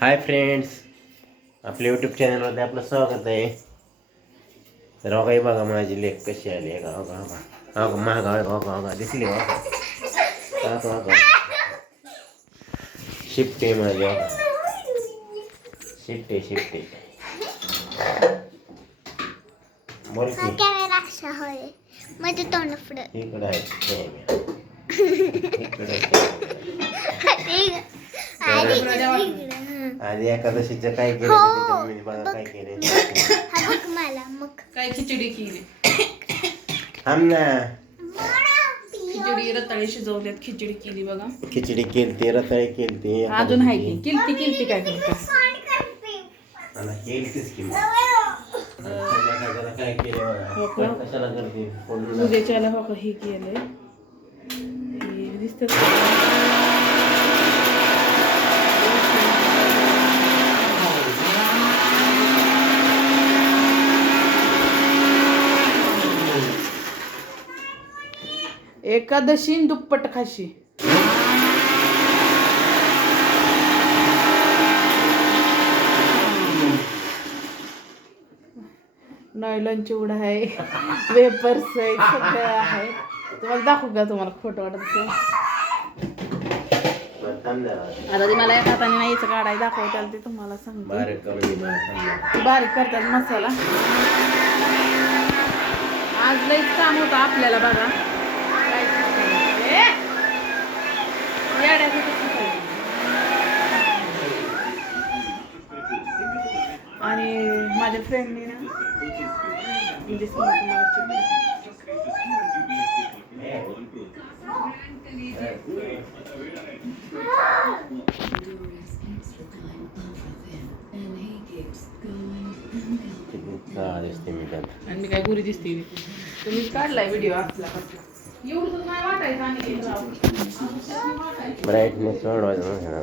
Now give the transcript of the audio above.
Hi friends आपल्या YouTube चॅनलमध्ये आपलं स्वागत आहे. तर हो काही बघा माझी लेख कशी आली आहे. का हो का हो का महागा हो का हो का दिसली हो का हो शिफ्टे माझी. हो का शिफ्टे शिफ्टे बोल की. कॅमेरा असा होयमध्ये तोंड पुढं इकडं आहे. इकडं. आधी एकादशीचं काय केलं हो. काय केलं हा बघ मला मग. काय खिचडी केली? थांब ना. खिचडी रताळी शिजवल्यात खिचडी केली बघा. खिचडी केलती रताळी केलती अजून आहे की? किलती किलती काय करता? मला केलतीच की संध्याकाळच्याला काय केलं हो बघा. का? कशाला करते. उद्याच्याला हो का? हे केलंय. हे दिसतं एकादशी दुप्पट खाशी. नॉयलॉन चिवडा आहे वेपर्स आहे सगळं आहे. तुम्हाला दाखवू का तुम्हाला खोटं वाटत. आता ते मला एका हाताने नाही याचं काढाय दाखवताल ते तुम्हाला सांगते. बारीक करतात मसाला. आज लईच काम होतं आपल्याला बघा. आणि माझ्या फ्रेंडने ना म्हणजे. आणि मी काय गुरी दिसते तुम्ही काढलाय व्हिडिओ आपला ब्राईटनेस वाढवायचा.